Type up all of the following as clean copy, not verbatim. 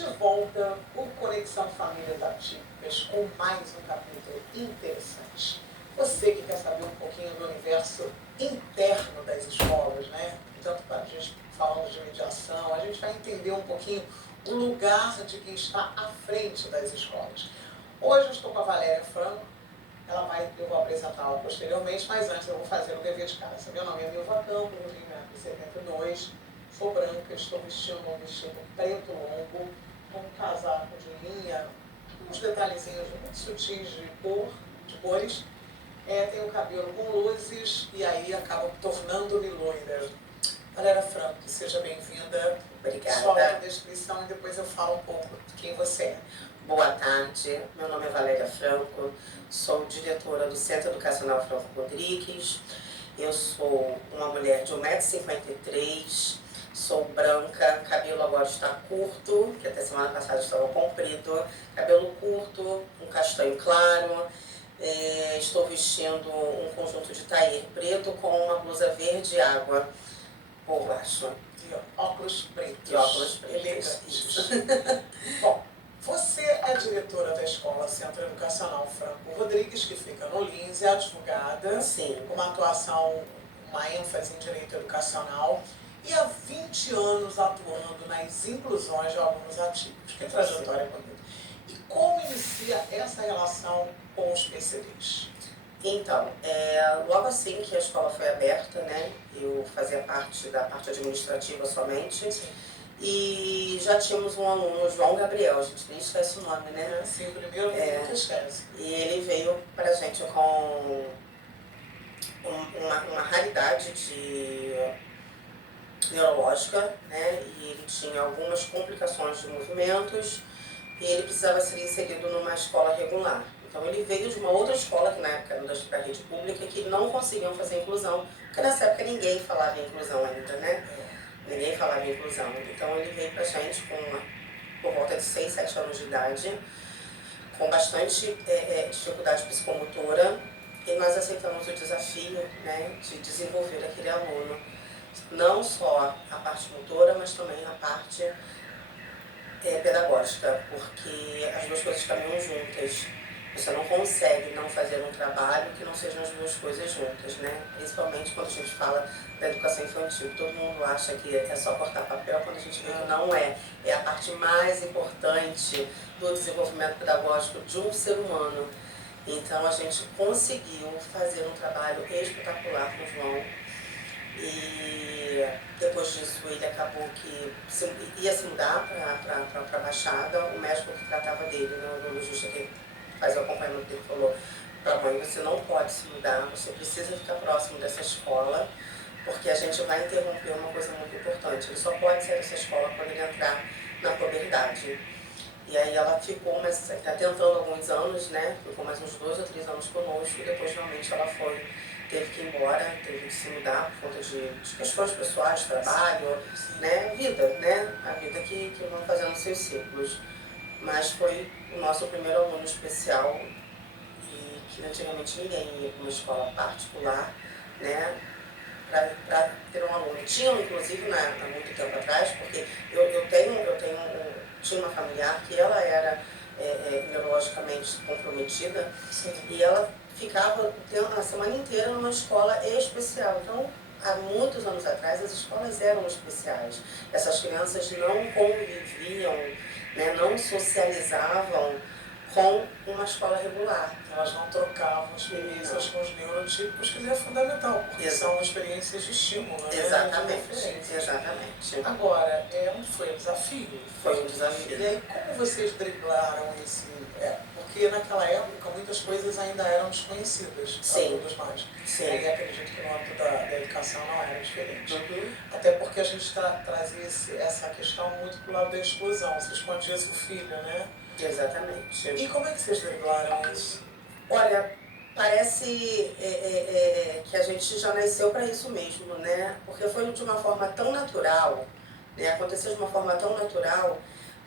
De volta, o Conexão Famílias Atípicas com mais um capítulo interessante. Você que quer saber um pouquinho do universo interno das escolas, né? Tanto para a gente falando de mediação, a gente vai entender um pouquinho o lugar de quem está à frente das escolas. Hoje eu estou com a Valéria Franco, eu vou apresentá-la posteriormente, mas antes eu vou fazer o dever de casa. Meu nome é Milva Campos, eu tenho 1,72 m, sou branca, estou vestindo um vestido preto longo, com um casaco de linha, uns detalhezinhos muito sutis de cores. Tenho o cabelo com luzes e aí acabo tornando-me loira. Valéria Franco, seja bem-vinda. Obrigada. Sua autodescrição e depois eu falo um pouco de quem você é. Boa tarde, meu nome é Valéria Franco, sou diretora do Centro Educacional Franco Rodrigues. Eu sou uma mulher de 1,53 m, sou branca, cabelo agora está curto, que até semana passada estava comprido, cabelo curto, um castanho claro. Estou vestindo um conjunto de tailleur preto com uma blusa verde água por baixo. E óculos pretos. E óculos pretos. Elegantes. Bom, você é diretora da Escola Centro Educacional Franco Rodrigues, que fica no Lins, é advogada. Sim. Com uma atuação, uma ênfase em direito educacional. E há 20 anos atuando nas inclusões de alunos atípicos. Que trajetória bonita. E como inicia essa relação com os PCDs? Então, logo assim que a escola foi aberta, né, eu fazia parte da parte administrativa somente. Sim. E já tínhamos um aluno, João Gabriel, a gente nem esquece o nome, né? Sim, o primeiro nunca esquece. E ele veio pra gente com uma raridade neurológica, né? E ele tinha algumas complicações de movimentos e ele precisava ser inserido numa escola regular. Então ele veio de uma outra escola, que na época era da rede pública, que não conseguiam fazer inclusão, porque nessa época ninguém falava em inclusão ainda, né? Ninguém falava em inclusão. Então ele veio pra gente por volta de 6, 7 anos de idade, com bastante dificuldade psicomotora, e nós aceitamos o desafio, né, de desenvolver aquele aluno, não só a parte motora, mas também a parte pedagógica, porque as duas coisas caminham juntas. Você não consegue não fazer um trabalho que não sejam as duas coisas juntas, né? Principalmente quando a gente fala da educação infantil. Todo mundo acha que é só cortar papel, quando a gente vê que não é. É a parte mais importante do desenvolvimento pedagógico de um ser humano. Então a gente conseguiu fazer um trabalho espetacular com o João. E depois disso ele acabou que ia se mudar para a Baixada. O médico que tratava dele, né, o neurologista que faz o acompanhamento dele, falou para a mãe: você não pode se mudar, você precisa ficar próximo dessa escola, porque a gente vai interromper uma coisa muito importante. Ele só pode sair dessa escola quando ele entrar na puberdade. E aí ela ficou, mas está tentando alguns anos, né? Ficou mais uns 2 ou 3 anos conosco, e depois realmente ela teve que ir embora, teve que se mudar por conta de questões pessoais, trabalho, né? Vida, né? A vida que vão fazendo seus ciclos. Mas foi o nosso primeiro aluno especial, e que antigamente ninguém ia para uma escola particular, né, para ter um aluno. Tinham, inclusive, há muito tempo atrás, porque tinha uma familiar que ela era neurologicamente comprometida. Sim. E ela ficava a semana inteira numa escola especial. Então, há muitos anos atrás, as escolas eram especiais. Essas crianças não conviviam, né, não socializavam com uma escola regular. Elas não trocavam experiências com os neurotípicos, que é fundamental, porque são experiências de estímulo, né? Exatamente, exatamente. Agora, onde foi o desafio? Foi um desafio. E aí, como vocês driblaram esse... porque naquela época muitas coisas ainda eram desconhecidas para todos nós. Sim. E acredito que no âmbito da educação não era diferente. Uhum. Até porque a gente trazia essa questão muito para o lado da exclusão. Você escondia seu filho, né? Exatamente. E como é que vocês driblaram isso? Olha, parece que a gente já nasceu para isso mesmo, né? Porque foi de uma forma tão natural, né? Aconteceu de uma forma tão natural,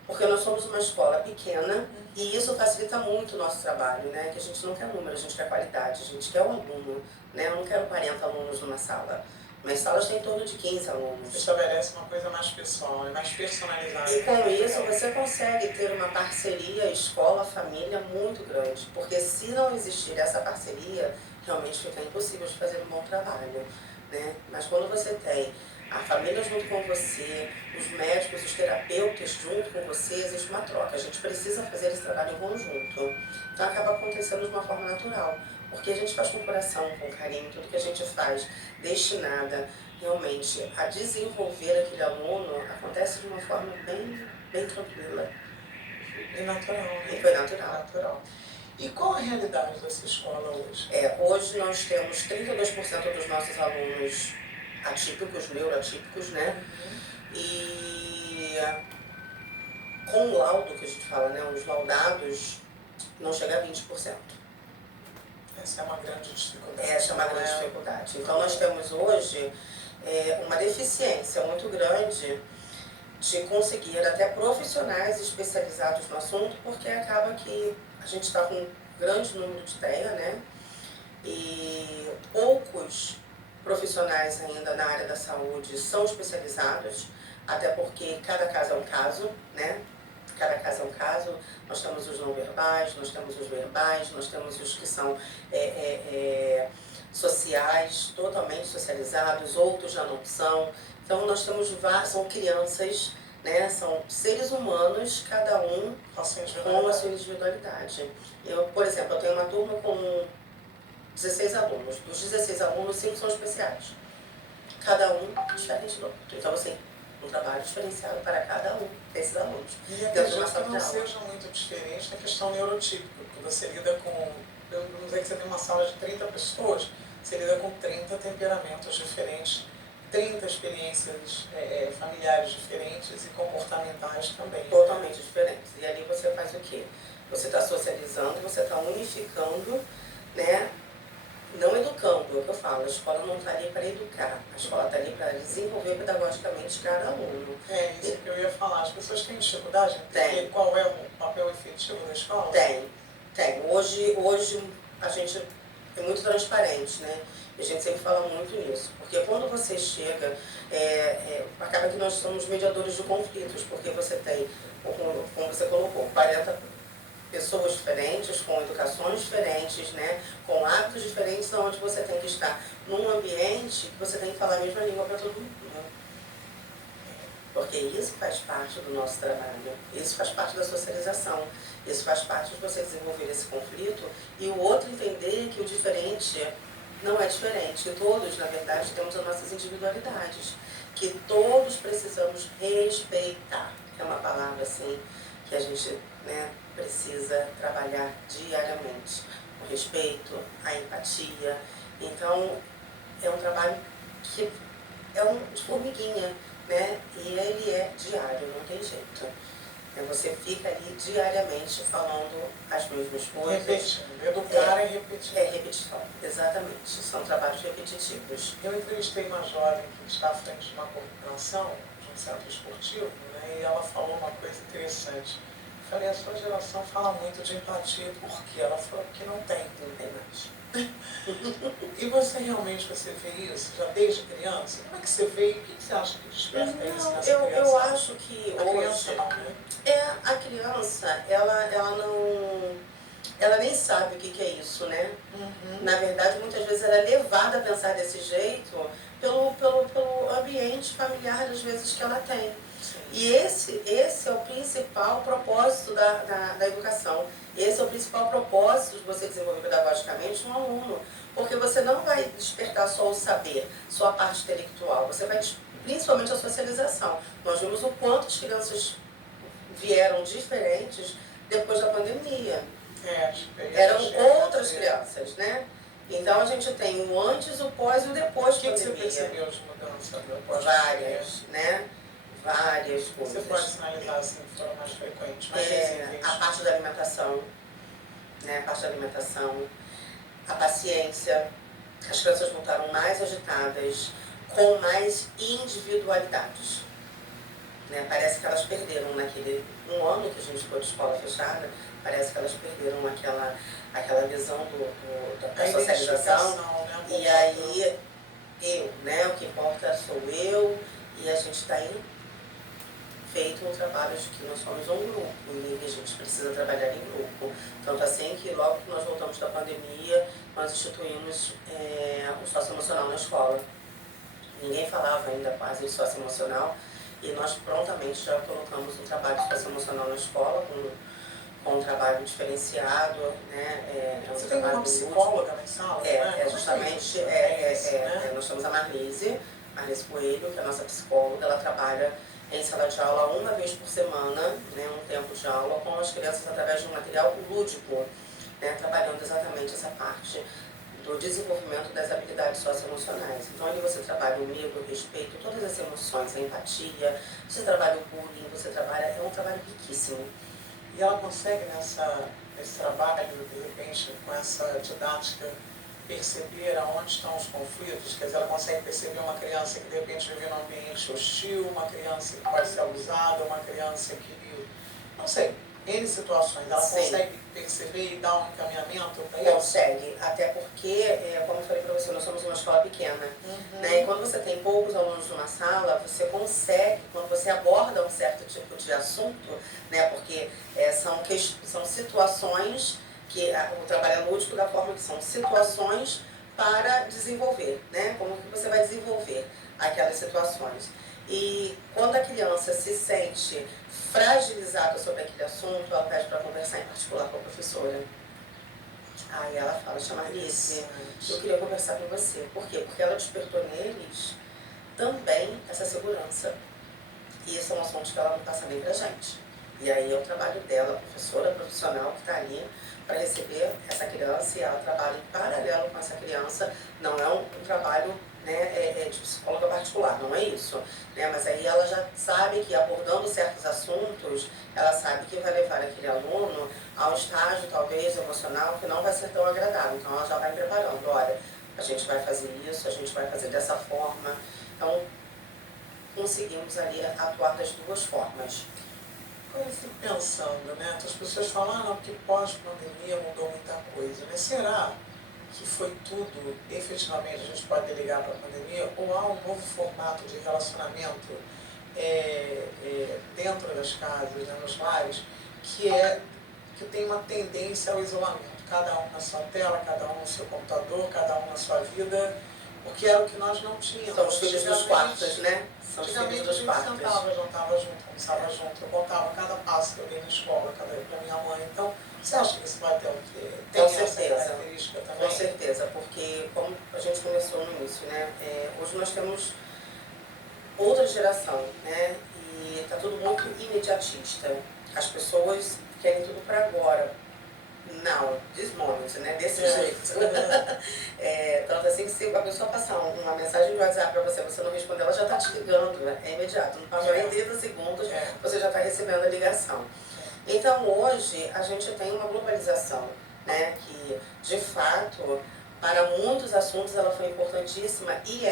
porque nós somos uma escola pequena e isso facilita muito o nosso trabalho, né? Que a gente não quer número, a gente quer qualidade, a gente quer um aluno, né? Eu não quero 40 alunos numa sala. Minhas salas têm em torno de 15 alunos. Você estabelece uma coisa mais pessoal, mais personalizada. E com isso você consegue ter uma parceria escola-família muito grande, porque se não existir essa parceria, realmente fica impossível de fazer um bom trabalho, né? Mas quando você tem a família junto com você, os médicos, os terapeutas junto com você, existe uma troca. A gente precisa fazer esse trabalho em conjunto. Então acaba acontecendo de uma forma natural, porque a gente faz com coração, com carinho, tudo que a gente faz destinada realmente a desenvolver aquele aluno acontece de uma forma bem tranquila. E natural, né? E foi natural. Natural. E qual a realidade dessa escola hoje? Hoje nós temos 32% dos nossos alunos atípicos, neuroatípicos, né? E com o laudo que a gente fala, né? Os laudados, não chega a 20%. Essa é uma grande dificuldade. Essa é uma grande dificuldade. Então nós temos hoje uma deficiência muito grande de conseguir até profissionais especializados no assunto, porque acaba que a gente está com um grande número de TEA, né? E poucos profissionais ainda na área da saúde são especializados, até porque cada caso é um caso, né? Cada caso é um caso. Nós temos os não verbais, nós temos os verbais, nós temos os que são sociais, totalmente socializados, outros já não são. Então nós temos são crianças, né? São seres humanos, cada um com a sua individualidade. Eu, por exemplo, eu tenho uma turma com 16 alunos. Dos 16 alunos, 5 são especiais. Cada um diferente do outro. Então, assim, um trabalho diferenciado para cada um desses alunos. E acredito que não seja muito diferente na questão neurotípica, porque você lida com, vamos dizer que você tem uma sala de 30 pessoas, você lida com 30 temperamentos diferentes, 30 experiências familiares diferentes e comportamentais também. Totalmente diferentes. E ali você faz o quê? Você está socializando, você está unificando, né? Não educando, é o que eu falo, a escola não está ali para educar, a escola está ali para desenvolver pedagogicamente cada aluno. É isso que eu ia falar, as pessoas têm dificuldade em entender qual é o papel efetivo da escola? Tem. Hoje a gente é muito transparente, né? A gente sempre fala muito nisso, porque quando você chega, acaba que nós somos mediadores de conflitos, porque você tem, como você colocou, 40 pessoas diferentes, com educações diferentes, né? Com hábitos diferentes, onde você tem que estar num ambiente que você tem que falar a mesma língua para todo mundo. Né? Porque isso faz parte do nosso trabalho, isso faz parte da socialização, isso faz parte de você desenvolver esse conflito e o outro entender que o diferente não é diferente, que todos, na verdade, temos as nossas individualidades, que todos precisamos respeitar. É uma palavra assim que a gente, né, precisa trabalhar diariamente. O respeito, a empatia. Então, é um trabalho que é de formiguinha, né? E ele é diário, não tem jeito. Você fica ali diariamente falando as mesmas coisas. Repetindo. Educar é repetir. É repetição, exatamente. São trabalhos repetitivos. Eu entrevistei uma jovem que está à frente de uma coordenação de um centro esportivo, né? E ela falou uma coisa interessante. Eu falei, a sua geração fala muito de empatia, por quê? Ela falou que não tem mais. E você realmente vê isso já desde criança? Como é que você vê e o que você acha que desperta isso nessa criança? Eu acho que a hoje... Criança não, né? A criança, ela nem sabe o que é isso, né? Na verdade, muitas vezes ela é levada a pensar desse jeito pelo ambiente familiar, às vezes, que ela tem. E esse é o principal propósito da educação. Esse é o principal propósito de você desenvolver pedagogicamente um aluno. Porque você não vai despertar só o saber, só a parte intelectual. Você vai, principalmente a socialização. Nós vimos o quanto as crianças vieram diferentes depois da pandemia. Eram outras crianças, né? Então a gente tem o antes, o pós e o depois da pandemia. O que você percebeu de mudança? Várias, né? Várias coisas. Você pode sinalizar assim que foram mais frequentes, mais a parte da alimentação, né? A parte da alimentação, a paciência. As crianças voltaram mais agitadas, com mais individualidades. Né? Parece que elas perderam naquele um ano que a gente ficou de escola fechada, parece que elas perderam aquela visão da socialização. Né? E aí eu, né? O que importa sou eu e a gente tem feito um trabalho de que nós somos um grupo e a gente precisa trabalhar em grupo. Tanto assim que logo que nós voltamos da pandemia, nós instituímos o socioemocional na escola. Ninguém falava ainda quase em socioemocional e nós prontamente já colocamos um trabalho socioemocional na escola com um trabalho diferenciado, né? Você tem uma psicóloga na sala? Justamente, nós temos a Marlise Coelho, que é a nossa psicóloga, ela trabalha em sala de aula uma vez por semana, né, um tempo de aula, com as crianças através de um material lúdico, né, trabalhando exatamente essa parte do desenvolvimento das habilidades socioemocionais. Então, ali você trabalha o medo, o respeito, todas as emoções, a empatia, você trabalha o bullying, é um trabalho riquíssimo. E ela consegue nesse trabalho, de repente, com essa didática, perceber aonde estão os conflitos? Quer dizer, ela consegue perceber uma criança que de repente vive num ambiente hostil, uma criança que pode ser abusada, uma criança que, não sei, N situações. Ela Sim. consegue perceber e dar um encaminhamento para isso? Consegue, até porque, como eu falei para você, nós somos uma escola pequena. Né? E quando você tem poucos alunos numa sala, você consegue, quando você aborda um certo tipo de assunto, né? Porque são situações que o trabalho é lúdico da forma que são situações para desenvolver, né? Como que você vai desenvolver aquelas situações. E quando a criança se sente fragilizada sobre aquele assunto, ela pede para conversar em particular com a professora. Aí ela fala, chama Alice, eu queria conversar com você. Por quê? Porque ela despertou neles também essa segurança. E esse é um assunto que ela não passa bem pra gente. E aí é o trabalho dela, professora profissional, que está ali para receber essa criança, e ela trabalha em paralelo com essa criança. Não é um trabalho, né, de psicóloga particular, não é isso. Né? Mas aí ela já sabe que abordando certos assuntos, ela sabe que vai levar aquele aluno ao estágio, talvez, emocional, que não vai ser tão agradável. Então ela já vai preparando, olha, a gente vai fazer isso, a gente vai fazer dessa forma. Então, conseguimos ali atuar das duas formas. Eu fico pensando, né? As pessoas falam, que pós-pandemia mudou muita coisa, mas será que foi tudo, efetivamente, a gente pode delegar para a pandemia, ou há um novo formato de relacionamento dentro das casas, né, nos lares, que tem uma tendência ao isolamento, cada um na sua tela, cada um no seu computador, cada um na sua vida, porque era o que nós não tínhamos. São os filhos dos quartos, né? São os filhos dos quartos. A gente sentava, jantava junto, almoçava junto, eu contava cada passo que eu dei na escola, para minha mãe. Então, você acha que isso vai ter Com certeza, essa característica também? Com certeza, porque como a gente começou no início, né? Hoje nós temos outra geração, né? E está tudo muito imediatista. As pessoas querem tudo para agora. Não, this moment, né? Desse jeito. Tanto assim que se a pessoa passar uma mensagem de WhatsApp para você, você não responder, ela já está te ligando, né? É imediato. Não passou nem 30 segundos, você já está recebendo a ligação. Então hoje a gente tem uma globalização, né? Que de fato, para muitos assuntos ela foi importantíssima e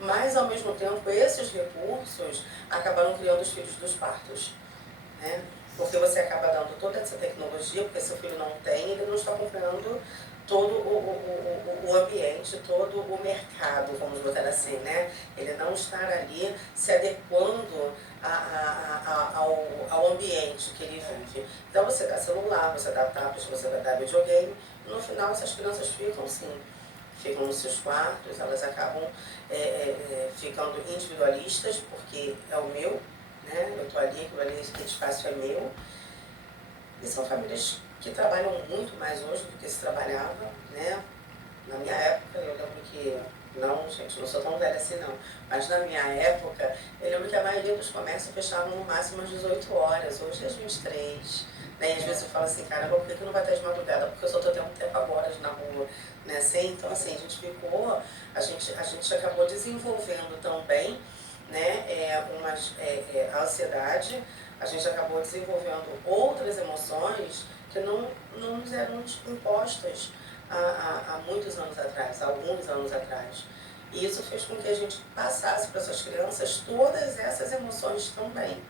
mas ao mesmo tempo esses recursos acabaram criando os filhos dos quartos, né? Porque você acaba dando toda essa tecnologia, porque seu filho não tem, ele não está acompanhando todo o ambiente, todo o mercado, vamos botar assim, né? Ele não está ali se adequando ao ambiente que ele vive. Então você dá celular, você dá tablet, você vai dar videogame, no final essas crianças ficam sim, ficam nos seus quartos, elas acabam ficando individualistas, porque é o meu, né? Eu estou ali, aquele espaço é meu. E são famílias que trabalham muito mais hoje do que se trabalhava, né? Na minha época, eu lembro que, não, gente, não sou tão velha assim não, mas na minha época, eu lembro que a maioria dos comércios fechavam no máximo às 18 horas, hoje é às 23. Né? E às vezes eu falo assim, caramba, por que não vai estar de madrugada? Porque eu só estou tendo tempo agora na rua, né? Assim, então assim, a gente acabou desenvolvendo também, né, a ansiedade, a gente acabou desenvolvendo outras emoções que não nos eram impostas há muitos anos atrás, há alguns anos atrás. E isso fez com que a gente passasse para essas crianças todas essas emoções também.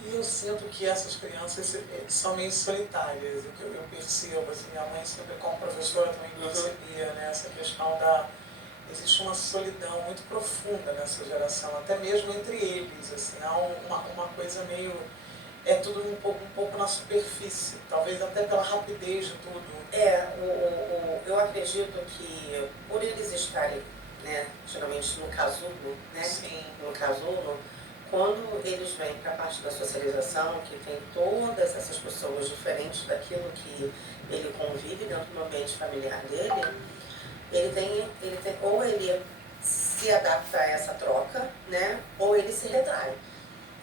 E eu sinto que essas crianças são meio solitárias, o que eu percebo, assim, minha mãe sempre como professora também percebia, né, essa questão existe uma solidão muito profunda nessa geração, até mesmo entre eles, assim, há uma coisa meio, é tudo um pouco na superfície, talvez até pela rapidez de tudo. Eu acredito que por eles estarem, né, geralmente no casulo, né, Sim. no casulo, quando eles vêm para a parte da socialização, que tem todas essas pessoas diferentes daquilo que ele convive dentro do ambiente familiar dele, ou ele se adapta a essa troca, né, ou ele se retrai.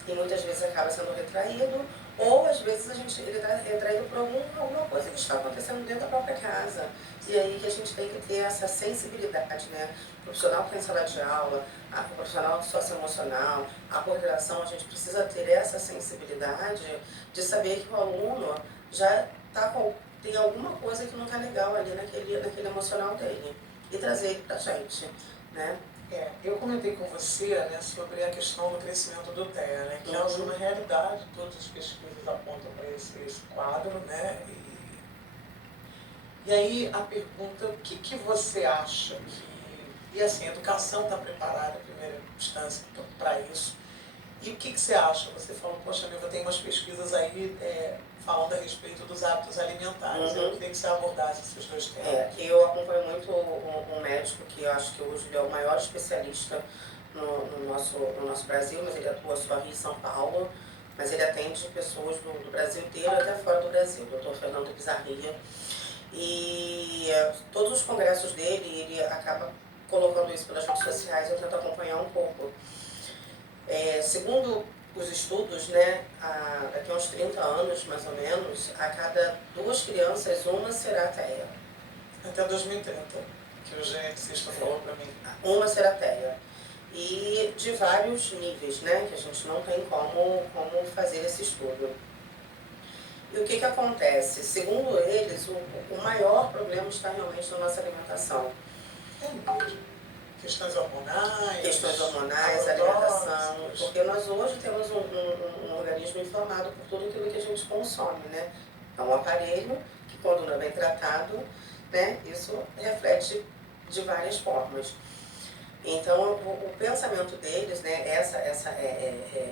E muitas vezes acaba sendo retraído, ou às vezes ele está retraído por alguma coisa que está acontecendo dentro da própria casa. E aí que a gente tem que ter essa sensibilidade, né? O profissional que tem sala de aula, o profissional socioemocional, a coordenação, a gente precisa ter essa sensibilidade de saber que o aluno já tem alguma coisa que não está legal ali naquele emocional dele. E trazer ele para a gente, né? Eu comentei com você, né, sobre a questão do crescimento do TEA, né, que na realidade todas as pesquisas apontam para esse quadro, né, e aí a pergunta, o que você acha e assim, a educação está preparada em primeira instância para isso, e o que você acha? Você falou, poxa, Nilva, tem umas pesquisas aí falando a respeito dos hábitos alimentares. Eu queria que você abordasse esses dois temas. Eu acompanho muito um médico que eu acho que hoje ele é o maior especialista no nosso Brasil, mas ele atua só aqui em São Paulo, mas ele atende pessoas do Brasil inteiro até fora do Brasil, o Dr. Fernando Pizarria. E todos os congressos dele, ele acaba colocando isso pelas redes sociais, eu tento acompanhar um pouco. Segundo os estudos, né, daqui a uns 30 anos, mais ou menos, a cada 2 crianças, uma será TEA. Até 2030, que o geneticista falou para mim. Uma será TEA. E de vários níveis, né, que a gente não tem como fazer esse estudo. E o que acontece? Segundo eles, o maior problema está realmente na nossa alimentação. Questões hormonais, alimentação, porque nós hoje temos um organismo inflamado por tudo aquilo que a gente consome, né? É um aparelho que, quando não é bem tratado, né, isso reflete de várias formas. Então, o pensamento deles, né,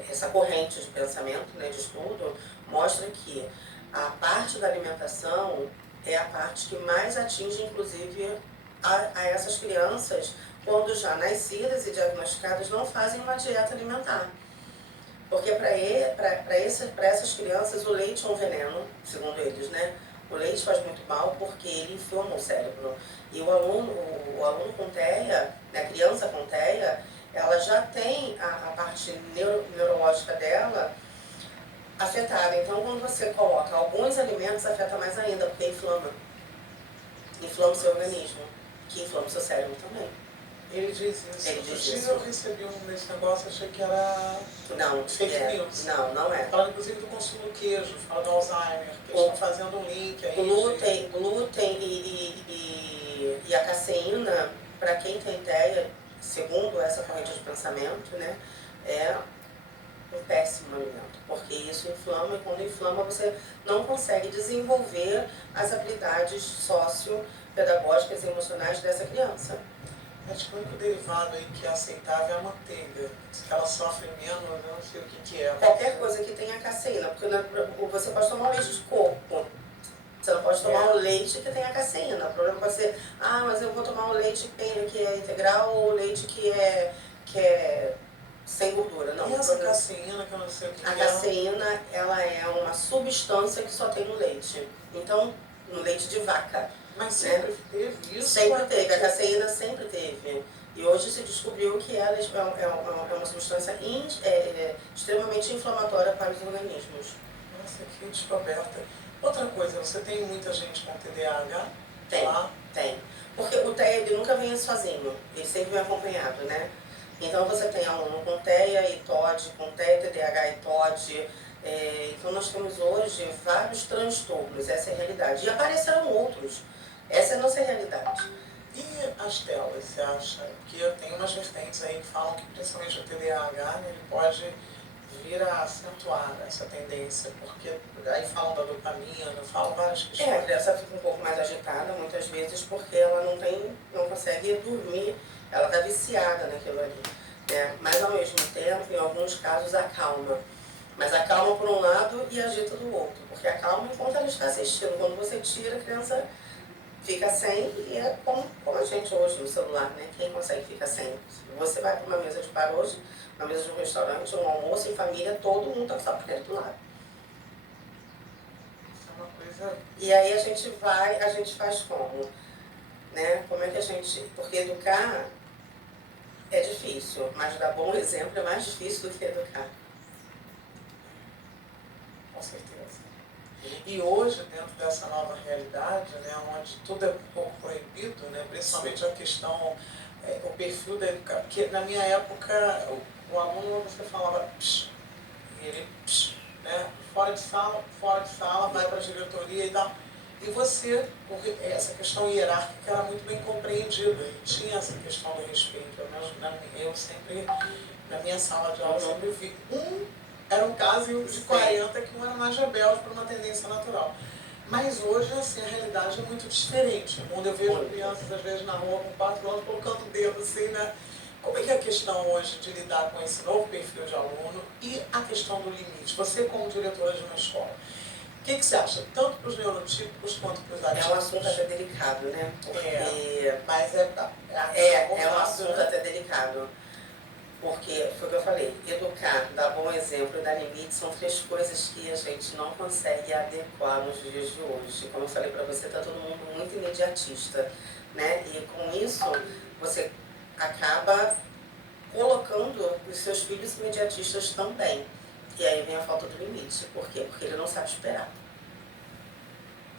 essa corrente de pensamento, né, de estudo, mostra que a parte da alimentação é a parte que mais atinge, inclusive, a essas crianças, quando já nascidas e diagnosticadas, não fazem uma dieta alimentar. Porque para essas crianças o leite é um veneno, segundo eles, né? O leite faz muito mal porque ele inflama o cérebro. E o aluno com TEA, né, a criança com TEA, ela já tem a parte neurológica dela afetada. Então, quando você coloca alguns alimentos, afeta mais ainda, porque inflama. Inflama o seu organismo, que inflama o seu cérebro também. Ele diz isso. Eu recebi esse negócio, achei que era fake news. Não é. Fala inclusive do consumo do queijo, fala do Alzheimer, que eles estão fazendo um link aí. Glúten e a caseína, para quem tem TEA, segundo essa corrente de pensamento, né, é um péssimo alimento, porque isso inflama, e quando inflama você não consegue desenvolver as habilidades sociopedagógicas e emocionais dessa criança. Acho que o único derivado aí que é aceitável é a manteiga. Se ela sofre menos, eu não sei o que é. Qualquer coisa que tenha caseína, porque você pode tomar leite de coco. Você não pode tomar o leite que tenha caseína. O problema pode ser, mas eu vou tomar o leite que é integral ou o leite que é sem gordura. Não. E essa caseína, que eu não sei o que é? A caseína, ela é uma substância que só tem no leite. Então, no leite de vaca. Mas sempre teve isso? Sempre teve, a caseína sempre teve. E hoje se descobriu que ela é uma substância extremamente inflamatória para os organismos. Nossa, que descoberta. Outra coisa, você tem muita gente com TDAH? Tem. Porque o TEA ele nunca vem sozinho, ele sempre vem acompanhado, né? Então você tem aluno com TEA e TOD, com TEA, TDAH e TOD. Então nós temos hoje vários transtornos, essa é a realidade. E aparecerão outros. Essa é a nossa realidade. E as telas, você acha? Porque tem umas vertentes aí que falam que principalmente o TDAH, né, ele pode vir a acentuar essa tendência, porque aí falam da dopamina, falam várias questões. A criança fica um pouco mais agitada muitas vezes porque ela não consegue dormir, ela está viciada naquilo ali. Né? Mas ao mesmo tempo, em alguns casos, acalma. Mas acalma por um lado e agita do outro, porque acalma enquanto ela está assistindo. Quando você tira, a criança fica sem, e é como a gente hoje no celular, né? Quem consegue ficar sem? Você vai para uma mesa de bar hoje, uma mesa de um restaurante, um almoço em família, todo mundo está com o aparelho do lado. Isso é uma coisa... E aí a gente faz como? Né? Como é que a gente... Porque educar é difícil, mas dar bom exemplo é mais difícil do que educar. Com certeza. E hoje, dentro dessa nova realidade, né, onde tudo é um pouco proibido, né, principalmente a questão, o perfil da educação, porque na minha época, o aluno, você falava psh, e ele psh, né, fora de sala, vai para a diretoria e tal. E você, essa questão hierárquica era muito bem compreendida, e tinha essa questão do respeito. Eu sempre, na minha sala de aula, sempre vi era um caso de 40 que um era mais rebelde por uma tendência natural. Mas hoje, assim, a realidade é muito diferente. Quando eu vejo crianças, às vezes, na rua com 4 anos, colocando o dedo assim, né? Como é que é a questão hoje de lidar com esse novo perfil de aluno e a questão do limite? Você, como diretora de uma escola, o que você acha? Tanto para os neurotípicos quanto para os atípicos? É um assunto até delicado, né? Porque mas é um assunto, né? Até delicado. Porque, foi o que eu falei, educar, dar bom exemplo e dar limite são 3 coisas que a gente não consegue adequar nos dias de hoje. Como eu falei para você, está todo mundo muito imediatista, né? E com isso, você acaba colocando os seus filhos imediatistas também. E aí vem a falta do limite. Por quê? Porque ele não sabe esperar.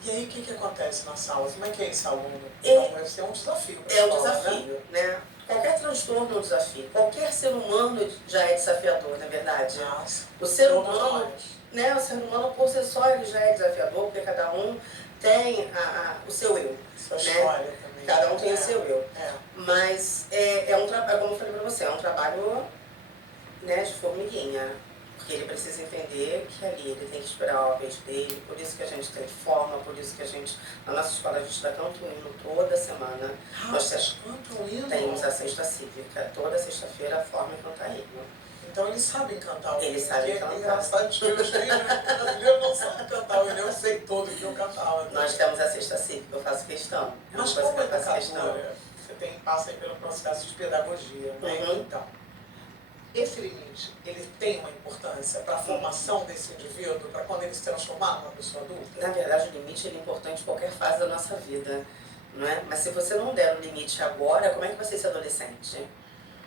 E aí o que acontece nas salas? Como é que é esse aluno? Então, deve ser um desafio para a escola, um desafio, né? Qualquer transtorno é um desafio. Qualquer ser humano já é desafiador, na verdade. Nossa, o ser humano, né? O ser humano por si só ele já é desafiador, porque cada um tem o seu eu. Sua né? história também. Cada um tem o seu eu. Mas um trabalho, como eu falei para você, é um trabalho, né, de formiguinha. Porque ele precisa entender que ali ele tem que esperar a vez dele, por isso que a gente tem forma, por isso que a gente, na nossa escola, a gente dá canto hino toda semana. Nós temos temos a cesta cívica, toda sexta-feira a forma de cantar hino. Então eles sabem cantar o hino. Eles sabem cantar. É engraçado, os brasileiros não sabem cantar o hino, eu sei todo que eu cantava. Nós temos a cesta cívica, eu faço questão. Mas como educadora, você passa aí pelo processo de pedagogia, né? Então, esse limite, ele tem uma importância para a formação desse indivíduo, para quando ele se transformar numa pessoa adulta? Na verdade, o limite é importante em qualquer fase da nossa vida, não é? Mas se você não der o limite agora, como é que vai ser esse adolescente?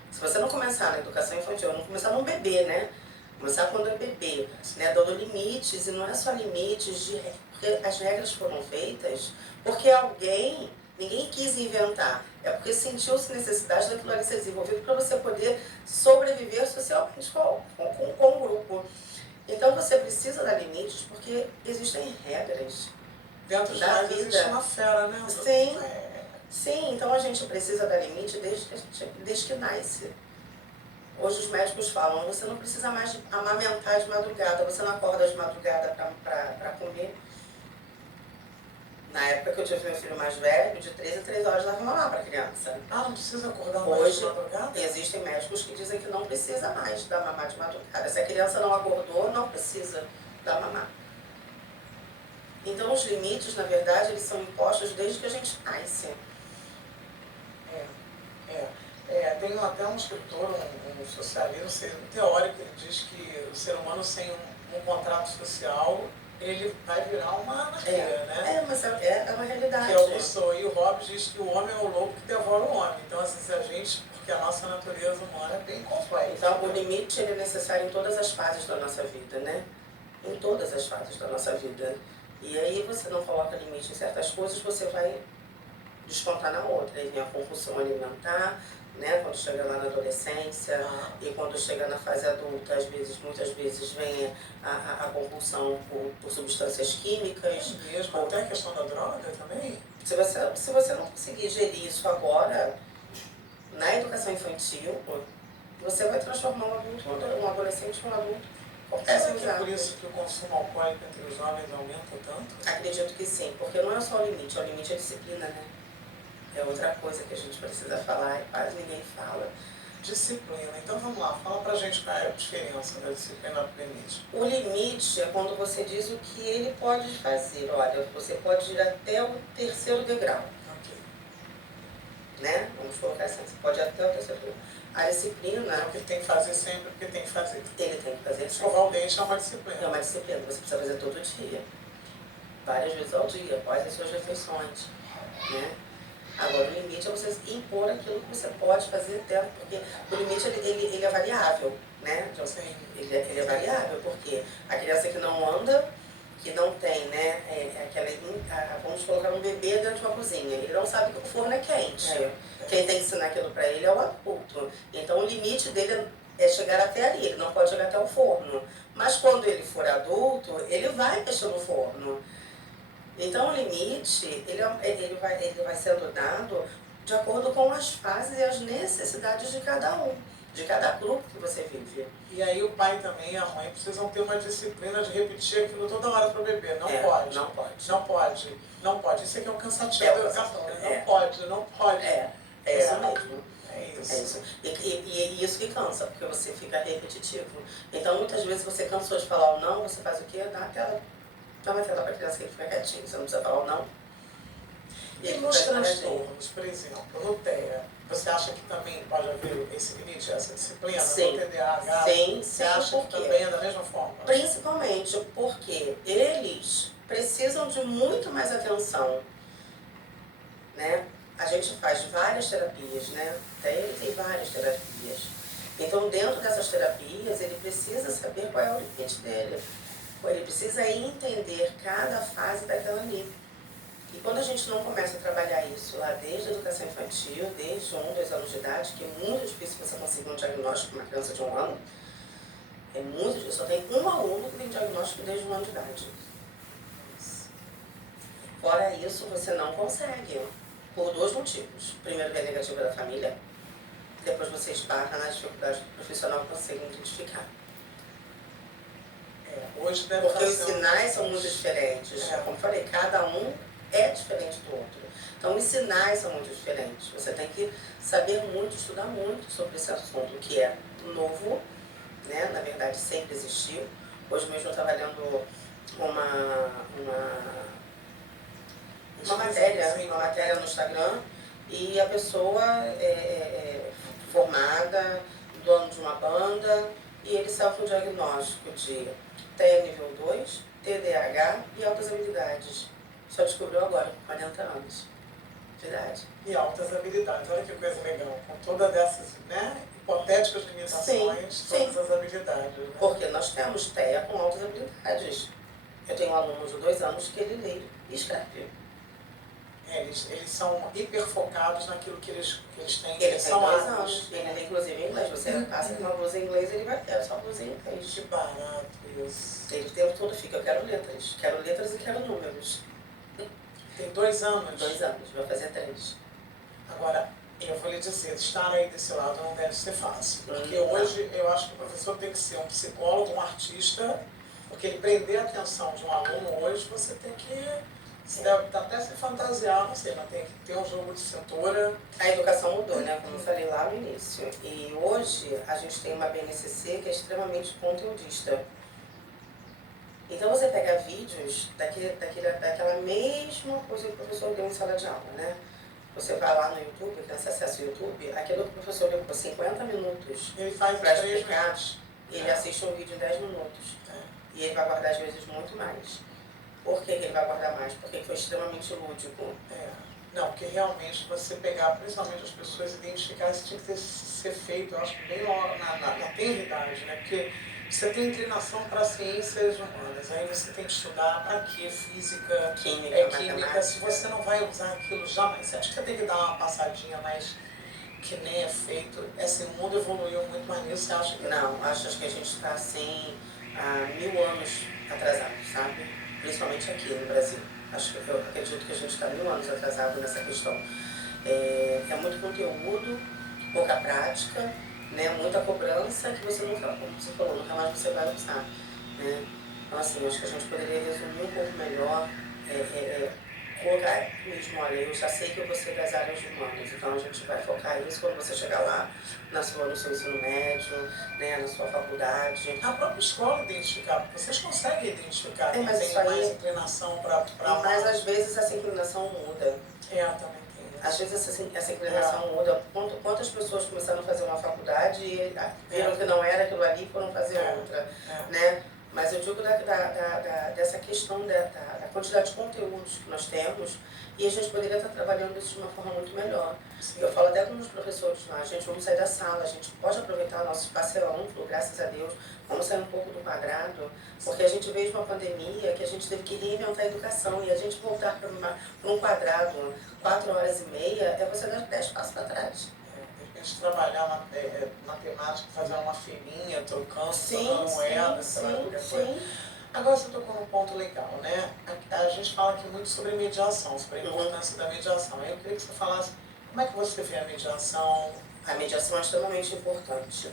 Se você não começar na educação infantil, não começar num bebê, né? Começar quando é bebê, né? Dando limites, e não é só limites, porque as regras foram feitas porque ninguém quis inventar. É porque sentiu-se necessidade daquilo ali ser desenvolvido para você poder sobreviver socialmente com o grupo. Então você precisa dar limites porque existem regras. Dentro da vida existe uma fera, né? Sim, sim, então a gente precisa dar limite desde que nasce. Hoje os médicos falam, você não precisa mais amamentar de madrugada, você não acorda de madrugada para comer. Na época que eu tive meu filho mais velho, de 3 a 3 horas dava mamar para a criança. Não precisa acordar mais de madrugada? Hoje existem médicos que dizem que não precisa mais dar mamar de madrugada. Se a criança não acordou, não precisa dar mamar. Então os limites, na verdade, eles são impostos desde que a gente nasce. Tem até um escritor, um socialista, um teórico, ele diz que o ser humano sem um contrato social, ele vai virar uma anarquia, né? Mas é uma realidade. Que é o Rousseau. E o Hobbes diz que o homem é o lobo que devora o homem. Então, assim, porque a nossa natureza humana é bem complexa. Então, o limite ele é necessário em todas as fases da nossa vida, né? Em todas as fases da nossa vida. E aí, você não coloca limite em certas coisas, você vai descontar na outra. Aí vem a compulsão alimentar, né? Quando chega lá na adolescência, e quando chega na fase adulta, muitas vezes vem a compulsão por substâncias químicas. Mesmo, até a questão da droga também. Se você não conseguir gerir isso agora, na educação infantil, você vai transformar um adulto, um adolescente em um adulto com Será péssimos que é por hábitos. isso que o consumo alcoólico entre os jovens aumenta tanto? Acredito que sim, porque não é só o limite é a disciplina, né? É outra coisa que a gente precisa falar e quase ninguém fala. Disciplina. Então vamos lá, fala pra gente qual é a diferença da disciplina pro limite. O limite é quando você diz o que ele pode fazer. Olha, você pode ir até o terceiro degrau, Ok. né? Vamos colocar assim, você pode ir até o terceiro degrau. A disciplina, Então o que tem que fazer sempre, o que tem que fazer. ele tem que fazer Escovar o dente é uma disciplina. É uma disciplina, você precisa fazer todo dia. Várias vezes ao dia, após as suas refeições, né? Agora, o limite é você impor aquilo que você pode fazer até, porque o limite ele é variável, né? Então, assim, ele é variável, porque a criança que não anda, que não tem, né, vamos colocar um bebê dentro de uma cozinha, ele não sabe que o forno é quente. Quem tem que ensinar aquilo para ele é o adulto. Então, o limite dele é chegar até ali, ele não pode chegar até o forno. Mas quando ele for adulto, ele vai mexer no forno. Então, o limite, ele vai sendo dado de acordo com as fases e as necessidades de cada um, de cada grupo que você vive. E aí o pai também e a mãe precisam ter uma disciplina de repetir aquilo toda hora para o bebê. Não pode. Não pode. Não pode. Não pode. Isso aqui é um cansativo da educação, né? Não pode, não pode. É isso mesmo. É isso. É isso. E isso que cansa, porque você fica repetitivo. Então, muitas vezes você cansou de falar o não, você faz o quê? Dá uma tela para a criança que ele fica quietinho, você não precisa falar o não. E nos transtornos, por exemplo, no TEA, você acha que também pode haver esse limite, essa disciplina? Sim. No TDAH, Sim, você acha que também é da mesma forma? Principalmente porque eles precisam de muito mais atenção, né? A gente faz várias terapias, né? Ele tem várias terapias. Então, dentro dessas terapias, ele precisa saber qual é o limite dele. Ele precisa entender cada fase daquela ali. E quando a gente não começa a trabalhar isso lá desde a educação infantil, desde 1, 2 anos de idade, que é muito difícil você conseguir um diagnóstico para uma criança de 1 ano, é muito difícil. Só tem um aluno que tem diagnóstico desde 1 ano de idade. Fora isso, você não consegue, por 2 motivos. Primeiro, vem a negativa da família, depois você esbarra na dificuldade do profissional que consegue identificar. Hoje deve Porque os sinais são muito diferentes. Como eu falei, cada um é diferente do outro. Então, os sinais são muito diferentes. Você tem que saber muito, estudar muito sobre esse assunto, que é novo, né? Na verdade, sempre existiu. Hoje mesmo eu estava lendo uma matéria no Instagram, e a pessoa é formada, dono de uma banda, e ele saiu com o diagnóstico de TEA nível 2, TDAH e altas habilidades. Só descobriu agora, com 40 anos de idade. E altas habilidades, olha que coisa legal. Com todas essas, né, hipotéticas limitações, todas as habilidades. Né? Porque nós temos TEA com altas habilidades. Eu tenho um aluno de 2 anos que ele lê e escreve. Eles são hiperfocados naquilo que eles têm. Ele são tem 2 anos, ele lê inclusive em inglês. Você passa com uma blusa em inglês, ele vai ter só blusa em inglês. Que barato isso. Ele o tempo todo fica, eu quero letras e quero números. Tem 2 anos? 2 anos, vai fazer 3. Agora, eu vou lhe dizer, estar aí desse lado não deve ser fácil. Porque hoje eu acho que o professor tem que ser um psicólogo, um artista, porque ele prender a atenção de um aluno hoje, você tem que... Você deve até se fantasiar, não sei, mas tem que ter um jogo de cintura. A educação mudou, né? Como eu falei lá no início. E hoje a gente tem uma BNCC que é extremamente conteudista. Então você pega vídeos daquela mesma coisa que o professor deu em sala de aula, né? Você vai lá no YouTube, tem acesso ao YouTube, aquilo que o professor deu por 50 minutos ele faz para explicar, ele assiste um vídeo em 10 minutos. E ele vai guardar às vezes muito mais. Por que ele vai guardar mais? Porque foi extremamente lúdico. Não, porque realmente você pegar, principalmente as pessoas, identificar isso tinha que ser feito, eu acho que bem logo na tenridade, né? Porque você tem inclinação para ciências humanas, aí você tem que estudar para quê? Física, química, se você não vai usar aquilo jamais. Você acha que você tem que dar uma passadinha mais que nem é feito? Esse mundo evoluiu muito mais nisso, você acha que... Não, acho que a gente está assim há 1000 anos atrasado, sabe? Principalmente aqui no Brasil. Eu acredito que a gente está 1000 anos atrasado nessa questão. É muito conteúdo, pouca prática, né? Muita cobrança que você nunca, como você falou, nunca mais você vai usar, né? Então, assim, acho que a gente poderia resumir um pouco melhor, colocar mesmo, olha, eu já sei que eu vou ser das áreas humanas, então a gente vai focar nisso quando você chegar lá, no seu ensino médio, né, na sua faculdade. A própria escola identificar, porque vocês conseguem identificar quem mas tem isso aí, mais inclinação para mas às vezes essa inclinação muda. Também tem isso. Às vezes essa inclinação muda. Quantas pessoas começaram a fazer uma faculdade e viram que não era aquilo ali e foram fazer outra, né? Mas eu digo dessa questão da quantidade de conteúdos que nós temos e a gente poderia estar trabalhando isso de uma forma muito melhor. Sim. Eu falo até com os professores lá, gente, vamos sair da sala, a gente pode aproveitar o nosso espaço é amplo, graças a Deus, vamos sair um pouco do quadrado, porque a gente veio de uma pandemia que a gente teve que reinventar a educação e a gente voltar para um quadrado 4 horas e meia é você dar 10 passos para trás. De repente trabalhar matemática, fazer uma filinha, trocando moeda, qualquer coisa. Agora você tocou num ponto legal, né? A gente fala aqui muito sobre mediação, sobre a importância da mediação. Eu queria que você falasse como é que você vê a mediação. A mediação é extremamente importante,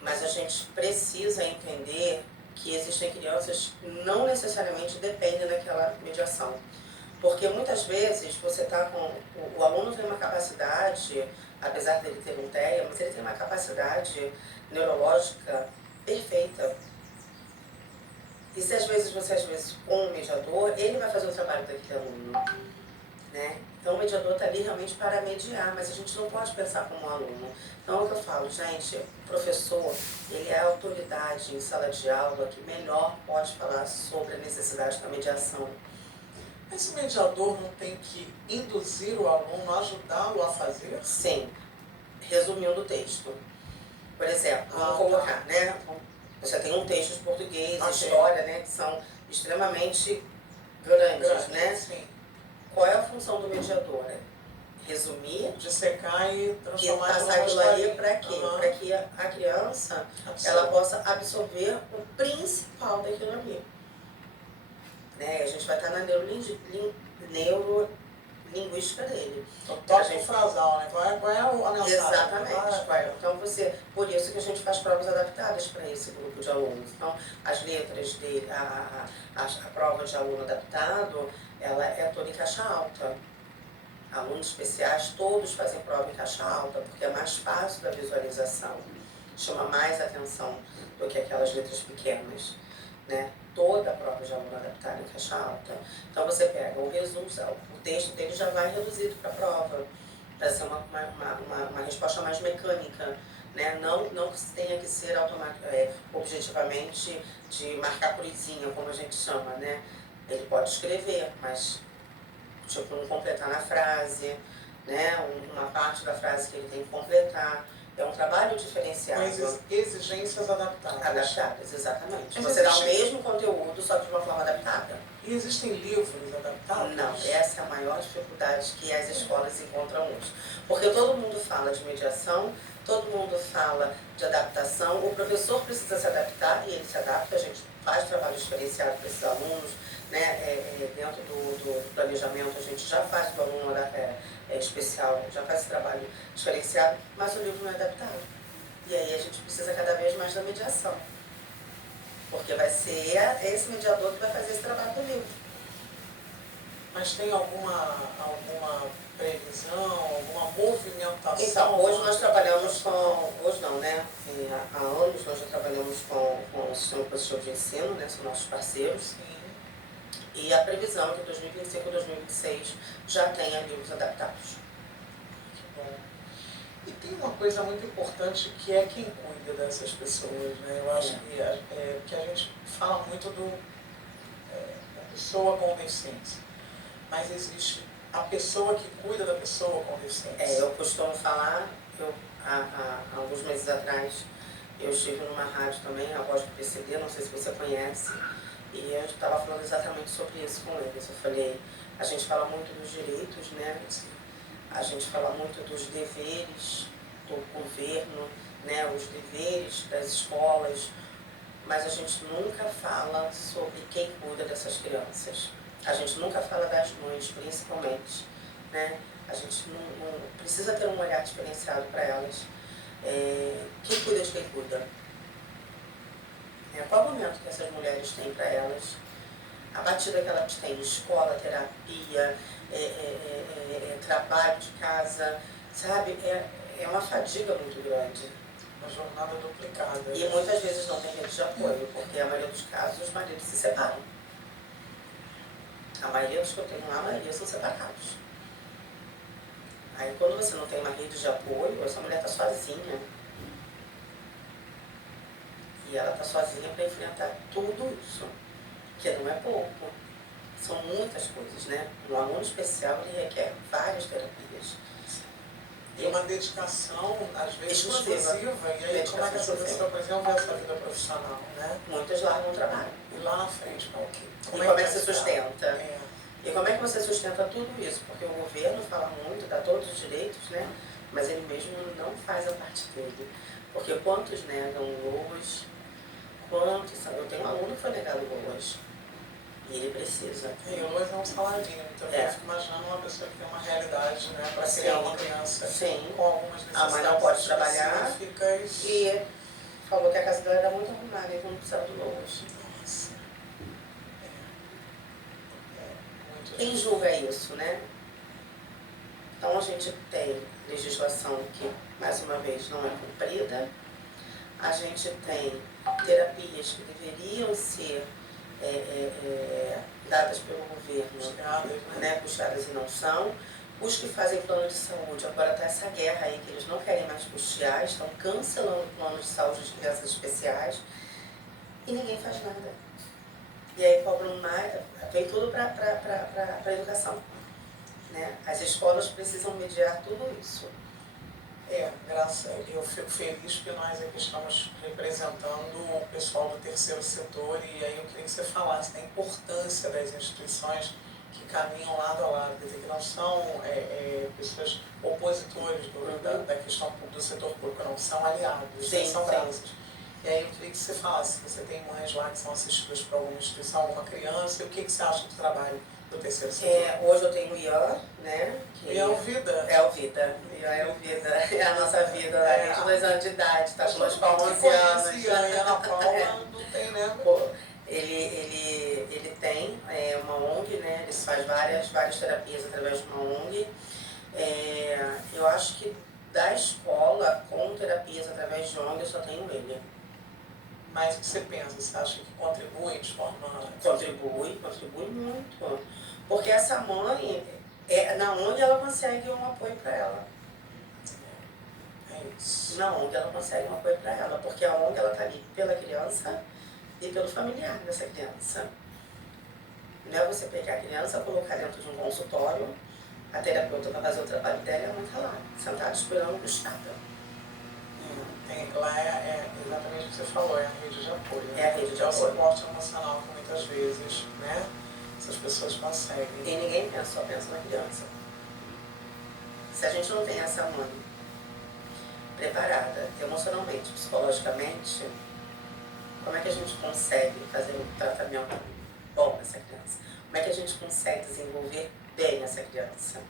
mas a gente precisa entender que existem crianças que não necessariamente dependem daquela mediação. Porque muitas vezes você está com... O aluno tem uma capacidade, apesar dele ter um TEA, mas ele tem uma capacidade neurológica perfeita. E se às vezes com o mediador, ele vai fazer o trabalho daquele aluno, né? Então o mediador está ali realmente para mediar, mas a gente não pode pensar como um aluno. Então é o que eu falo, gente, o professor, ele é a autoridade em sala de aula que melhor pode falar sobre a necessidade da mediação. Esse mediador não tem que induzir o aluno, ajudá-lo a fazer? Sim. Resumindo o texto. Por exemplo, vamos colocar, né? Você tem um texto de português, história, né? Que são extremamente grandes, né? Sim. Qual é a função do mediador? Resumir, dissecar e transformar e passar aquilo ali para quê? Para que a criança ela possa absorver o principal daquilo ali. Né? A gente vai estar na neurolinguística dele. O toque frasal, né? Qual é a mensagem? Exatamente. Então, por isso que a gente faz provas adaptadas para esse grupo de alunos. Então, as letras dele, a prova de aluno adaptado, ela é toda em caixa alta. Alunos especiais, todos fazem prova em caixa alta, porque é mais fácil da visualização. Chama mais atenção do que aquelas letras pequenas, né? Toda a prova de aluno adaptado em caixa alta. Então você pega o resumo, o texto dele já vai reduzido para a prova, para ser uma resposta mais mecânica, né? Não que tenha que ser objetivamente de marcar cruzinha, como a gente chama, né? Ele pode escrever, mas tipo, não completar na frase, né? Uma parte da frase que ele tem que completar. É um trabalho diferenciado. Com exigências adaptadas. Adaptadas, exatamente. Você dá o mesmo conteúdo, só que de uma forma adaptada. E existem livros adaptados? Não, essa é a maior dificuldade que as escolas encontram hoje. Porque todo mundo fala de mediação, todo mundo fala de adaptação, o professor precisa se adaptar e ele se adapta, a gente faz trabalho diferenciado para esses alunos, né? Dentro do planejamento a gente já faz do aluno especial, já faz esse trabalho diferenciado, mas o livro não é adaptado. E aí a gente precisa cada vez mais da mediação. Porque vai ser esse mediador que vai fazer esse trabalho do livro. Mas tem alguma previsão, alguma movimentação? Então, hoje nós trabalhamos com... Hoje não, né? Há anos nós já trabalhamos com o Sistema Positivo de Ensino, né? São nossos parceiros. Sim. E a previsão é que 2025 e 2026 já tenha livros adaptados. Que bom. E tem uma coisa muito importante que é quem cuida dessas pessoas, né? Eu acho que a gente fala muito da pessoa com deficiência, mas existe a pessoa que cuida da pessoa com deficiência. Eu costumo falar, há alguns meses atrás, eu estive numa rádio também, a Voz do PCD, não sei se você conhece, e eu estava falando exatamente sobre isso com eles. Eu falei, a gente fala muito dos direitos, né? A gente fala muito dos deveres do governo, né? Os deveres das escolas, mas a gente nunca fala sobre quem cuida dessas crianças. A gente nunca fala das mães, principalmente, né? A gente não precisa ter um olhar diferenciado para elas. Quem cuida de quem cuida? Qual é o momento que essas mulheres têm para elas? A batida que elas têm, escola, terapia, trabalho de casa, sabe? É uma fadiga muito grande. Uma jornada duplicada. E muitas vezes não tem rede de apoio, porque a maioria dos casos os maridos se separam. A maioria dos que eu tenho lá, a maioria são separados. Aí quando você não tem uma rede de apoio, essa mulher está sozinha. E ela está sozinha para enfrentar tudo isso, que não é pouco. São muitas coisas, né? Um aluno especial ele requer várias terapias. E uma dedicação, às vezes, exclusiva. E aí, como é que essa pessoa, por exemplo, vê essa vida profissional, né? Muitas largam o trabalho. E lá na frente, como é que você sustenta? E como é que você sustenta tudo isso? Porque o governo fala muito, dá todos os direitos, né? Mas ele mesmo não faz a parte dele. Porque quantos negam LOAS? Quantos, sabe? Eu tenho um aluno que foi negado LOAS. E ele precisa. E o LOAS é um salário mínimo, então eu fico imaginando uma pessoa que tem uma realidade, né, para criar uma criança com algumas necessidades. A mãe não pode trabalhar específicas. E falou que a casa dela era muito arrumada e não precisava do LOAS. Nossa. Quem julga isso, né? Então a gente tem legislação que, mais uma vez, não é cumprida. A gente tem terapias que deveriam ser dadas pelo governo, puxadas e não são. Os que fazem plano de saúde, agora está essa guerra aí que eles não querem mais custear, estão cancelando o plano de saúde de crianças especiais e ninguém faz nada. E aí cobram mais, vem tudo para a educação. Né? As escolas precisam mediar tudo isso. Eu fico feliz que nós aqui estamos representando o pessoal do terceiro setor e aí eu queria que você falasse da importância das instituições que caminham lado a lado, quer dizer, que não são pessoas opositores da questão do setor público, não, são aliados, são braços. E aí eu queria que você falasse, se você tem mães lá que são assistidas por alguma instituição, alguma criança, e o que você acha do trabalho do terceiro setor? Hoje eu tenho o IAN, né? E é o Vida. É o Vida. É o Vida. É a nossa vida, né? 22 anos de idade, está com nós para 11 anos. E a Ana Paula não tem, né? Ele tem uma ONG, né? Ele faz várias terapias através de uma ONG. Eu acho que da escola, com terapias através de ONG, eu só tenho ele. Mas o que você pensa? Você acha que contribui de forma... Contribui muito. Porque essa mãe, na ONG ela consegue um apoio para ela. É isso. Na ONG ela consegue um apoio para ela, porque a ONG ela está ali pela criança e pelo familiar dessa criança. Não é você pegar a criança, colocar dentro de um consultório, a terapeuta vai fazer o trabalho dela e ela não está lá, sentada esperando buscada. Lá é exatamente o que você falou, é a rede de apoio. É a rede de apoio. É o suporte apoio. emocional que muitas vezes, né, essas pessoas conseguem. E ninguém só pensa na criança. Se a gente não tem essa mãe preparada emocionalmente, psicologicamente, como é que a gente consegue fazer um tratamento bom para essa criança? Como é que a gente consegue desenvolver bem essa criança?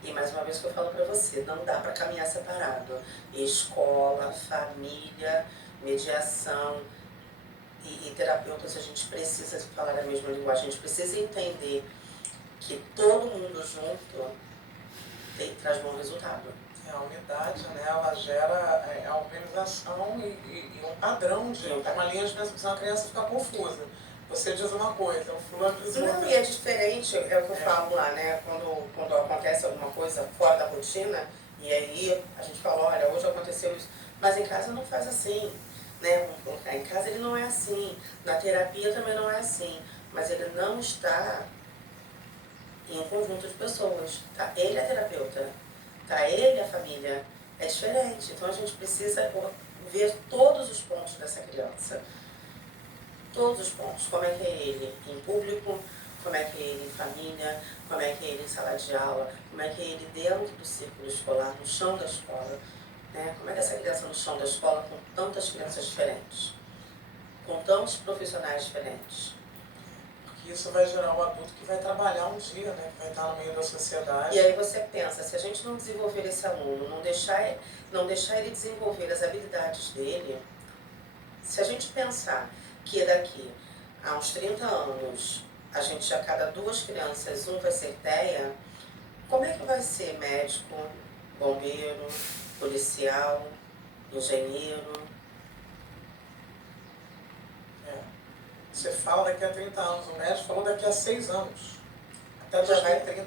E mais uma vez que eu falo para você, não dá para caminhar separado. Escola, família, mediação e terapeutas, a gente precisa falar a mesma linguagem, a gente precisa entender que todo mundo junto traz bom resultado. A unidade, né, ela gera a organização e um padrão de uma linha de pensamento, senão a criança fica confusa. Você diz uma coisa, o fulano diz outra. Não, e é diferente, é o que eu falo lá, né? Quando acontece alguma coisa fora da rotina, e aí a gente fala, olha, hoje aconteceu isso, mas em casa não faz assim, né? Vamos colocar, em casa ele não é assim, na terapia também não é assim, mas ele não está em um conjunto de pessoas, tá? Ele é terapeuta, tá? Ele é a família, é diferente, então a gente precisa ver todos os pontos dessa criança. Todos os pontos, como é que é ele em público, como é que é ele em família, como é que é ele em sala de aula, como é que é ele dentro do círculo escolar, no chão da escola, né? Como é que essa criança no chão da escola com tantas crianças diferentes, com tantos profissionais diferentes. Porque que isso vai gerar o adulto que vai trabalhar um dia, né? Que vai estar no meio da sociedade. E aí você pensa, se a gente não desenvolver esse aluno, não deixar ele desenvolver as habilidades dele, se a gente pensar que daqui a uns 30 anos, a gente, a cada 2 crianças, um vai ser TEA, como é que vai ser médico, bombeiro, policial, engenheiro? Você fala daqui a 30 anos, o médico falou daqui a 6 anos. Até 2030.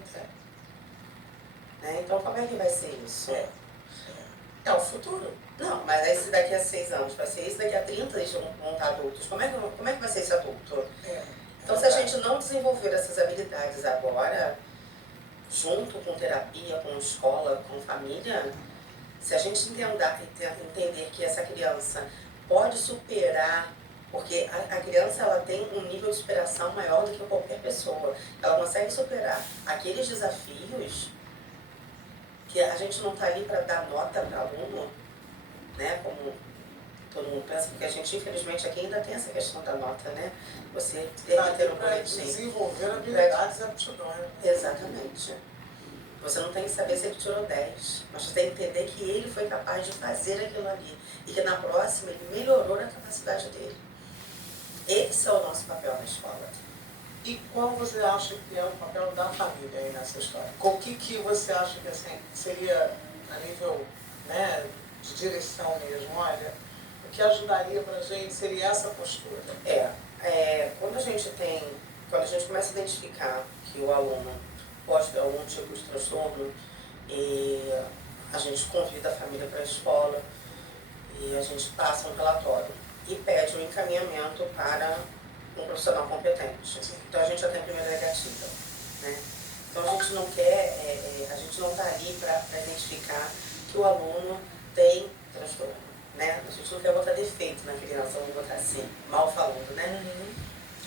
Né? Então como é que vai ser isso? É o futuro. Não, mas aí se daqui a 6 anos vai ser isso, daqui a 30 eles vão estar adultos. Como é que vai ser esse adulto? Então se a gente não desenvolver essas habilidades agora, junto com terapia, com escola, com família, se a gente entender que essa criança pode superar, porque a criança ela tem um nível de superação maior do que qualquer pessoa. Ela consegue superar aqueles desafios que a gente não está ali para dar nota para aluno, né? Como todo mundo pensa, porque a gente infelizmente aqui ainda tem essa questão da nota, né? Você tem que ter um boletim. Desenvolver habilidades e aptidões. Exatamente. Você não tem que saber se ele tirou 10, mas você tem que entender que ele foi capaz de fazer aquilo ali e que na próxima ele melhorou na capacidade dele. Esse é o nosso papel na escola. E qual você acha que é o papel da família aí nessa história? O que você acha que assim, seria a nível, né, de direção mesmo? Olha, o que ajudaria pra gente seria essa postura. Quando a gente começa a identificar que o aluno pode ter algum tipo de transtorno, e a gente convida a família para a escola e a gente passa um relatório e pede um encaminhamento para um profissional competente. Então a gente já tem a primeira negativa, né? Então a gente não quer, a gente não está ali para identificar que o aluno tem transtorno, né? A gente não quer botar defeito na criança, vamos botar assim, mal falando, né?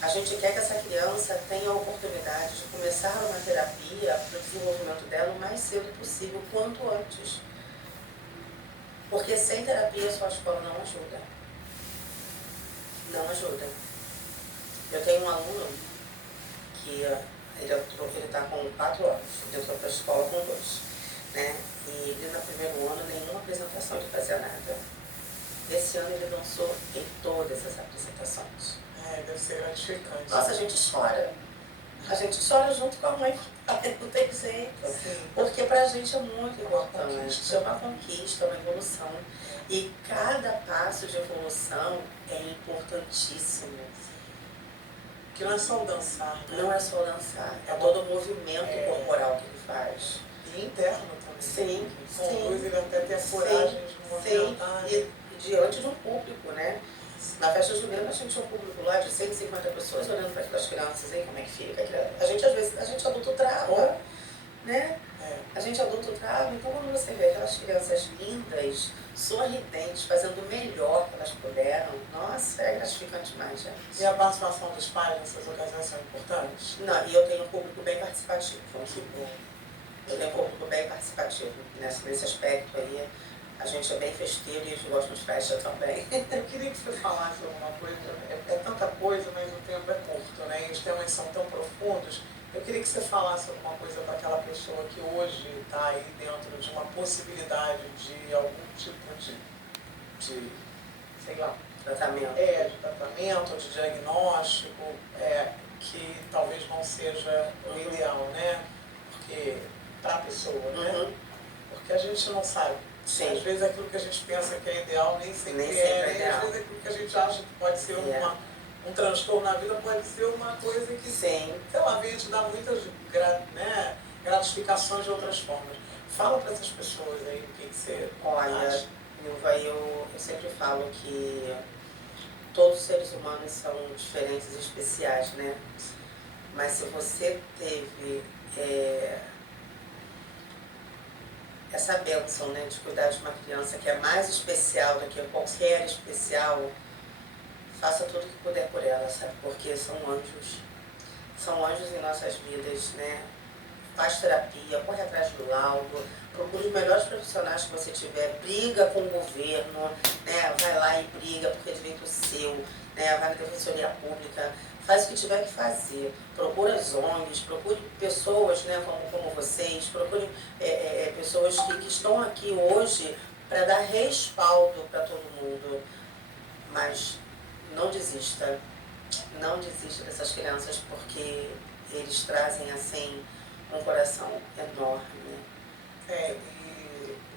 A gente quer que essa criança tenha a oportunidade de começar uma terapia para o desenvolvimento dela o mais cedo possível, quanto antes. Porque sem terapia a sua escola não ajuda. Não ajuda. Eu tenho um aluno que ele está com 4 anos, ele entrou para a escola com 2, né? E ele no primeiro ano nenhuma apresentação ele fazia nada. Esse ano ele dançou em todas as apresentações. Deve ser gratificante. Nossa, a gente chora. A gente chora junto com a mãe, não tem jeito. Sim. Porque pra gente é muito importante, é uma conquista, uma evolução. E cada passo de evolução é importantíssimo. Que não é só o dançar, né? Não é só dançar, é todo o movimento corporal que ele faz. E interno também. Sim, Conduz ele até ter a coragem de movimentar. E diante de um público, né? Na festa junina a gente tinha um público lá de 150 pessoas olhando para aquelas crianças, aí como é que fica? A gente às vezes, a gente adulto trava, né? A gente adulto trava, então quando você vê aquelas crianças lindas, sorridentes, fazendo o melhor que elas puderam, nossa, é gratificante demais, gente. E a participação dos pais nessas ocasiões são importantes? Não, e eu tenho um público bem participativo. Eu tenho um público bem participativo nesse aspecto aí. A gente é bem festeiro e eles gostam de festa também. Eu queria que você falasse alguma coisa, é tanta coisa, mas o tempo é curto, né? E os temas são tão profundos. Eu queria que você falasse alguma coisa para aquela pessoa que hoje está aí dentro de uma possibilidade de algum tipo de sei lá, Tratamento. de tratamento, de diagnóstico, que talvez não seja o ideal, né? Porque, para a pessoa, né? Porque a gente não sabe. Sim. Às vezes aquilo que a gente pensa que é ideal nem sempre Nem é, sempre é e às vezes aquilo que a gente acha que pode ser um transtorno na vida pode ser uma coisa que, Sim. sei lá, vem te dar muitas gratificações de outras formas. Fala para essas pessoas aí o que você acha. Nilva, eu sempre falo que todos os seres humanos são diferentes e especiais, né? Mas se você teve essa bênção, né, de cuidar de uma criança que é mais especial do que qualquer especial, faça tudo o que puder por ela, sabe? Porque são anjos em nossas vidas, né? faz terapia, corre atrás do laudo, procura os melhores profissionais que você tiver, briga com o governo, né? Vai lá e briga porque é direito seu, né? Vai na defensoria pública, faz o que tiver que fazer, procura as ONGs, procure pessoas, né, como vocês, procure pessoas que estão aqui hoje para dar respaldo para todo mundo, mas não desista dessas crianças, porque eles trazem assim um coração enorme.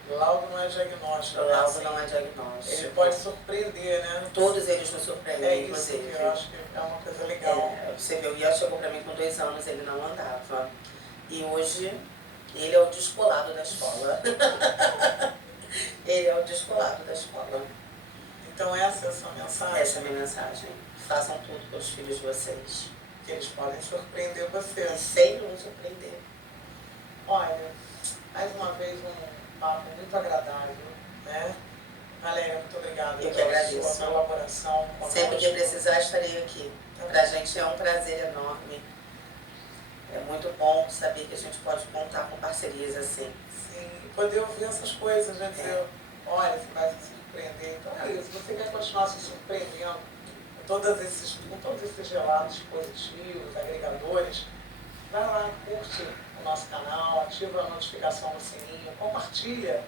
E laudo não é diagnóstico. O laudo não é diagnóstico. Ele pode surpreender, né? Todos eles nos surpreendem, inclusive. inclusive. Eu acho que é uma coisa legal. Você vê, o Ian chegou para mim com 2 anos, ele não andava. E hoje ele é o descolado da escola. Ele é o descolado da escola. Então essa é a sua mensagem? Essa é a minha mensagem. Façam tudo pelos filhos de vocês. Que eles podem surpreender você. E sempre vão surpreender. Olha, mais uma vez um papo muito agradável, né? Valéria, muito obrigada pela sua colaboração. Sempre que precisar, estarei aqui. Pra gente é um prazer enorme. É muito bom saber que a gente pode contar com parcerias assim. Sim, e poder ouvir essas coisas, né? Dizer, olha, você vai se surpreender. Então é isso, você quer continuar se surpreendendo com todos esses relatos positivos, agregadores, vai lá, curte o nosso canal, ativa a notificação no sininho, compartilha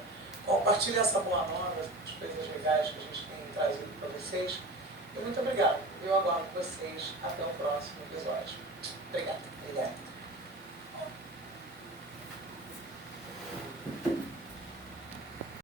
essa boa nova, as coisas legais que a gente tem trazido para vocês. E muito obrigado. Eu aguardo vocês até o próximo episódio. Obrigada.